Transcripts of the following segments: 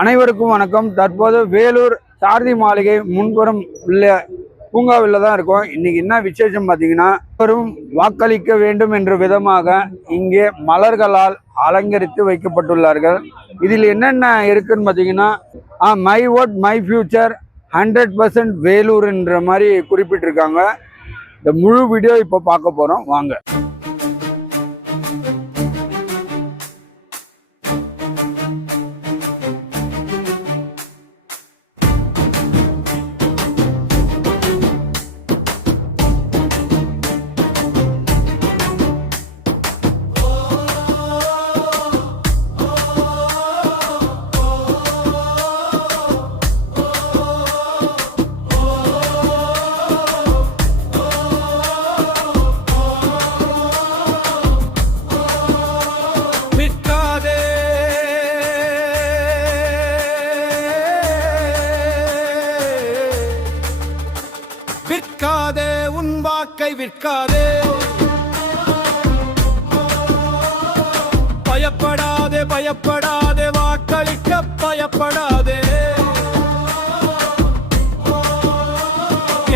அனைவருக்கும் வணக்கம். தற்போது வேலூர் சாரதி மாளிகை முன்புறம் உள்ள பூங்காவில் தான் இருக்கோம். இன்னைக்கு என்ன விசேஷம் பார்த்தீங்கன்னா, வரும் வாக்களிக்க வேண்டும் என்ற விதமாக இங்கே மலர்களால் அலங்கரித்து வைக்கப்பட்டுள்ளார்கள். இதில் என்னென்ன இருக்குன்னு பார்த்தீங்கன்னா, my vote my future 100% Vellore என்ற மாதிரி குறிப்பிட்டிருக்காங்க. இந்த முழு வீடியோ இப்போ பார்க்க போகிறோம், வாங்க. விற்காதே உன் வாக்கை விற்காதே, பயப்படாதே பயப்படாதே வாக்களிக்க பயப்படாதே.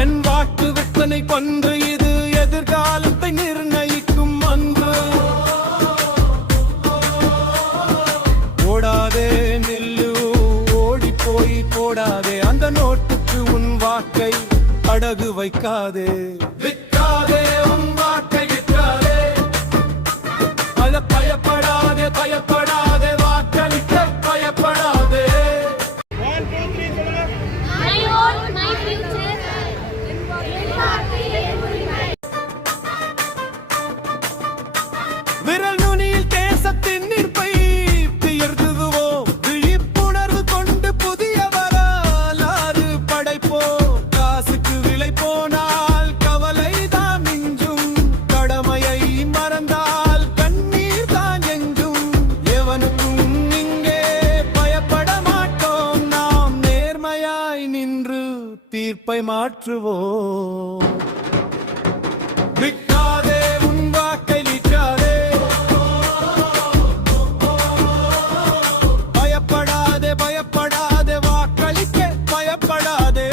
என் வாக்கு விற்பனை பன்று, இது எதிர்காலத்தை நிர்ணயிக்கும் அன்று. ஓடாதே நில்லு, ஓடி போய் போடாதே அந்த நோட்டுக்கு உன் வாக்கை அடகு வைக்காதே. விற்காதே உன் வாக்கை விற்காதே, பயப்படாதே பயப்படாதே வாக்களிக்க பயப்படாதே. விரல் நுனியில் தேசத்தின் நிற்பை எழுதுவோம், விழிப்புணர்வு கொண்டு புதிய வரலாறு படைப்போம். போனால் கவலை தான் மிஞ்சும், கடமையை மறந்தால் கண்ணீர் தான் எங்கும். எவனுக்கும் இங்கே பயப்பட மாட்டோம், நாம் நேர்மையாய் நின்று தீர்ப்பை மாற்றுவோம். விற்காதே உன் வாக்கை விற்காதே, பயப்படாதே பயப்படாதே வாக்களிக்க பயப்படாதே.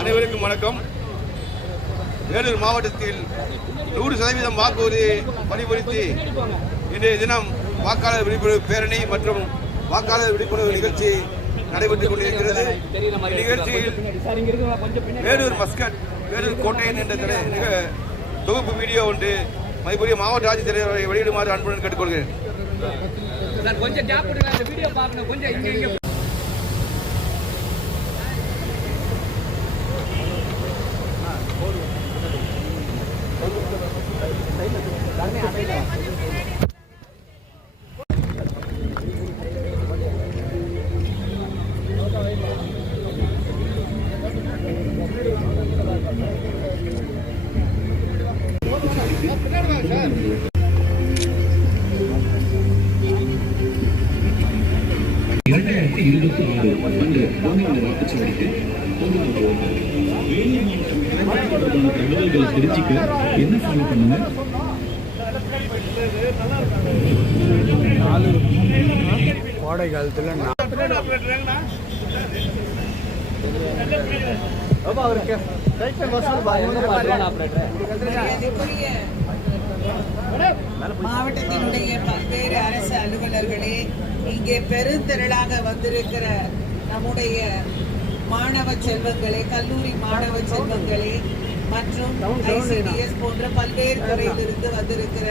அனைவருக்கும் வணக்கம். வேலூர் மாவட்டத்தில் 100% வாக்குறுதியை பணிபுரித்து இன்றைய தினம் வாக்காளர் விழிப்புணர்வு பேரணி மற்றும் வாக்காளர் விழிப்புணர்வு நிகழ்ச்சி நடைபெற்றுக் கொண்டிருக்கிறது. நிகழ்ச்சியில் வேலூர் மஸ்கட் வேலூர் கோட்டையன் என்ற தொகுப்பு வீடியோ ஒன்று மதிப்புரிய மாவட்ட ஆட்சித்தலைவரை வெளியிடுமாறு அன்புடன் கேட்டுக்கொள்கிறேன். கொஞ்சம் கேப் விடுங்க, அந்த வீடியோ பார்க்கணும். கொஞ்சம் இங்க திருச்சிக்கு என்ன ஃபாலோ பண்ணுங்க? கோடை காலத்தில் மாவட்டத்தினுடைய பல்வேறு அரசு அலுவலர்களே, இங்கே பெருந்திரளாக வந்திருக்கிற நம்முடைய மாணவ செல்வங்களே, கல்லூரி மாணவ செல்வங்களே மற்றும் ஐசிடிஎஸ் போன்ற பல்வேறு துறையிலிருந்து வந்திருக்கிற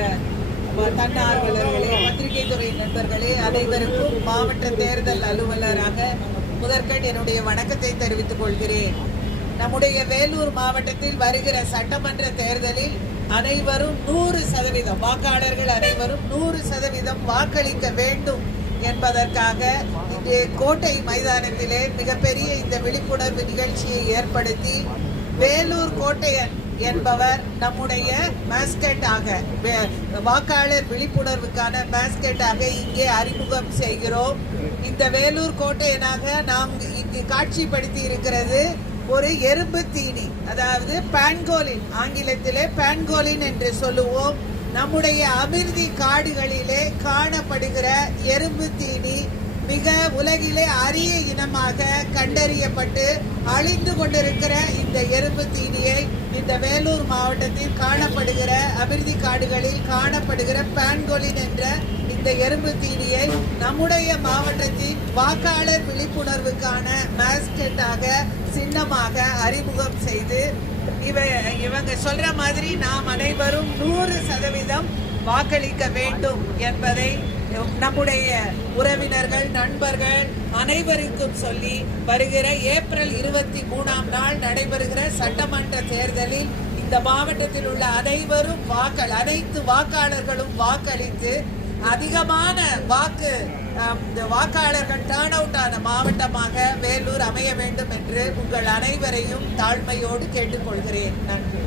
தன்னார்வலர்களே, பத்திரிகை துறை நண்பர்களே, அனைவருக்கும் மாவட்ட தேர்தல் அலுவலராக முதற்கண் என்னுடைய வணக்கத்தை தெரிவித்துக் கொள்கிறேன். நம்முடைய வேலூர் மாவட்டத்தில் வருகிற சட்டமன்ற தேர்தலில் அனைவரும் 100% வாக்காளர்கள் அனைவரும் 100% வாக்களிக்க வேண்டும் என்பதற்காக இன்று கோட்டை மைதானத்திலே மிகப்பெரிய இந்த விழிப்புணர்வு நிகழ்ச்சியை ஏற்படுத்தி வேலூர் கோட்டையன் என்பவர் நம்முடைய மாஸ்கட்டாக வாக்காளர் விழிப்புணர்வுக்கான மாஸ்கட்டாக இங்கே அறிமுகம் செய்கிறோம். இந்த வேலூர் கோட்டையனாக நாம் இங்கு காட்சிப்படுத்தி இருக்கிறது ஒரு எறும்பு தீனி, அதாவது பான்கோலின், ஆங்கிலத்திலே பான்கோலின் என்று சொல்லுவோம். நம்முடைய அமிர்தி காடுகளிலே காணப்படுகிற எறும்பு தீனி மிக உலகிலே அரிய இனமாக கண்டறியப்பட்டு அழிந்து கொண்டிருக்கிற இந்த எறும்பு தீனியை இந்த வேலூர் மாவட்டத்தில் காணப்படுகிற அமிர்தி காடுகளில் காணப்படுகிற பான்கோலின் என்ற இந்த எறும்பு தீனியை நம்முடைய மாவட்டத்தின் வாக்காளர் விழிப்புணர்வுக்கான மாஸ்கட்டாக சின்னமாக அறிமுகம் செய்து இவங்க சொல்ற மாதிரி நாம் அனைவரும் 100% வாக்களிக்க வேண்டும் என்பதை நம்முடைய உறவினர்கள் நண்பர்கள் அனைவருக்கும் சொல்லி வருகிற ஏப்ரல் 23ஆம் நாள் நடைபெறுகிற சட்டமன்ற தேர்தலில் இந்த மாவட்டத்தில் உள்ள அனைத்து வாக்காளர்களும் வாக்களித்து அதிகமான வாக்காளர்கள் டர்ன் அவுட் ஆன மாவட்டமாக வேலூர் அமைய வேண்டும் என்று உங்கள் அனைவரையும் தாழ்மையோடு கேட்டுக்கொள்கிறேன். நன்றி.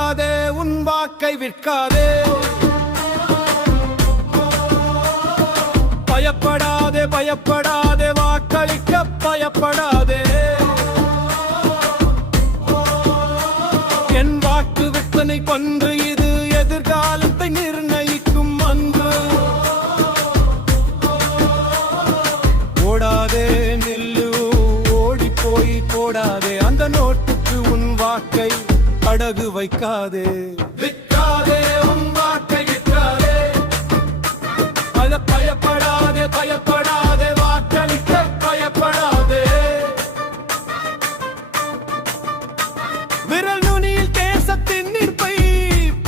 விற்காதே உன் வாக்கை விற்காதே, பயப்படாதே பயப்படாதே வாக்களிக்க பயப்படாதே. என் வாக்கு விற்பனை பன்று இது எதிர்காலத்தை நிர்ணயிக்கும் அன்று. ஓடாதே நில்லு ஓடி போய் போடாதே, அந்த நோட்டுக்கு உன் வாக்கை அடகு வைக்காதே. விற்காதே உன் வாக்கை விற்காதே, பயப்படாதே பயப்படாதே வாக்களிக்க பயப்படாதே. விரல் நுனியில் தேசத்தின் நிற்பை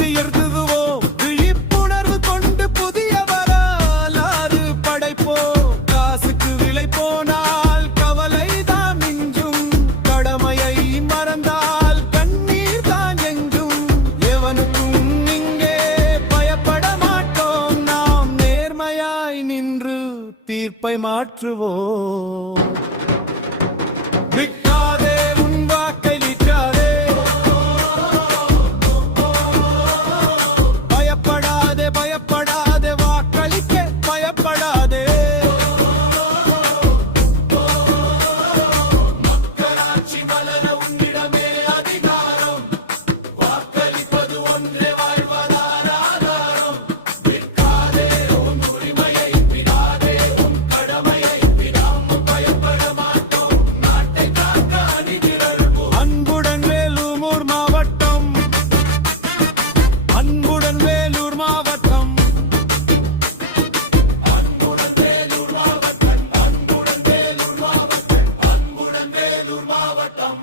உயர்த்துவோம், விழிப்புணர்வு கொண்டு புதிய வரலாறு படைப்போம். காசுக்கு விலை போனால் கவலை தான் மிஞ்சும், கடமையை மறந்தால் கண்ணீர் தான் எங்கும். எவனுக்கும் இங்கே பயப்பட மாட்டோம், நாம் நேர்மையாய் நின்று தீர்ப்பை மாற்றுவோம். விற்காதே உன் வாக்கை விற்காதே, பயப்படாதே பயப்படாதே வாக்களிக்க பயப்படாதே. மக்களாட்சி மலர உன்னிடமே அதிகாரம், வாக்களிப்பது ஒன்றே வாழ்வதான ஆதாரம். விற்காதே உன் உரிமையை விடாதே, உன் கடமையை விடாமல் பயப்பட மாட்டோம், நாட்டை காக்க அணிதிரள்வோம். அன்புடன் வேலூர் மாவட்டம், அன்புடன் வேலூர் மாவட்டம், அன்புடன் வேலூர் மாவட்டம், அன்புடன் வேலூர் மாவட்டம், அன்புடன் வேலூர் மாவட்டம்.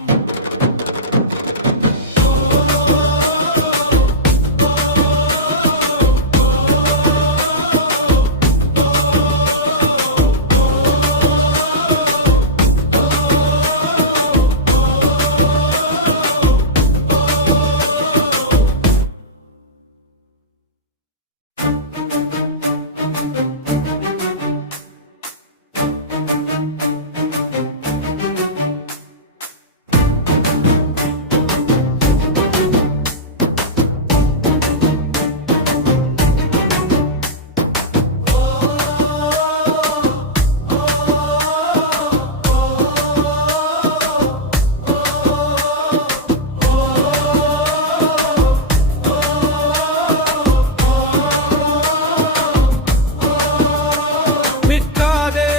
விற்காதே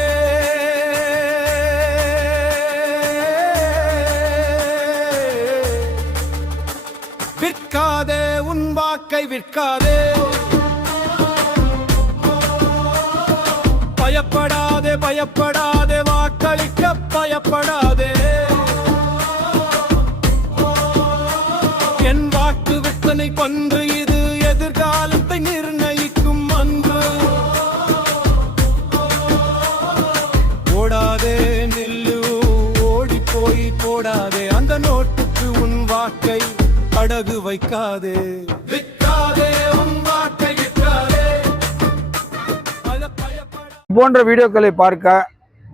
விற்காதே உன் வாக்கை விற்காதே, பயப்படாதே பயப்படாதே வாக்களிக்க பயப்படாதே. என் வாக்கு விற்பனை பன்று இது எதிர்காலத்தை நிர்ணயிக்கும் அன்று. ஓடாதே நில்லு ஓடி போய் போடாதே, அந்த நோட்டுக்கு உன் வாக்கை அடகு வைக்காதே. விற்காதே உன் வாக்கை விற்காதே, போன்ற வீடியோக்களை பார்க்க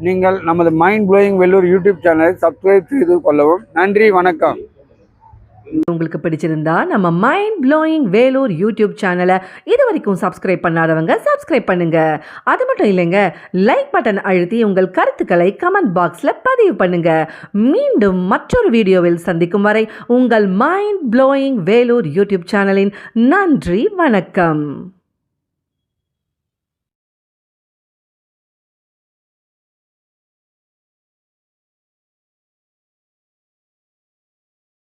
நீங்கள் நமது மைண்ட் ப்ளோயிங் வெல்லூர் யூடியூப் சேனலை சப்ஸ்கிரைப் செய்து கொள்ளவும். நன்றி, வணக்கம். உங்களுக்கு பிடிச்சிருந்தா நம்ம மைண்ட் ப்ளோயிங் வேலூர் யூடியூப் சேனலை இது வரைக்கும் சப்ஸ்கிரைப் பண்ணாதவங்க சப்ஸ்கிரைப் பண்ணுங்க. அது மட்டும் இல்லைங்க, லைக் பட்டன் அழுத்தி உங்கள் கருத்துக்களை கமெண்ட் பாக்ஸில் பதிவு பண்ணுங்க. மீண்டும் மற்றொரு வீடியோவில் சந்திக்கும் வரை உங்கள் மைண்ட் ப்ளோயிங் வேலூர் யூடியூப் சேனலின் நன்றி, வணக்கம்.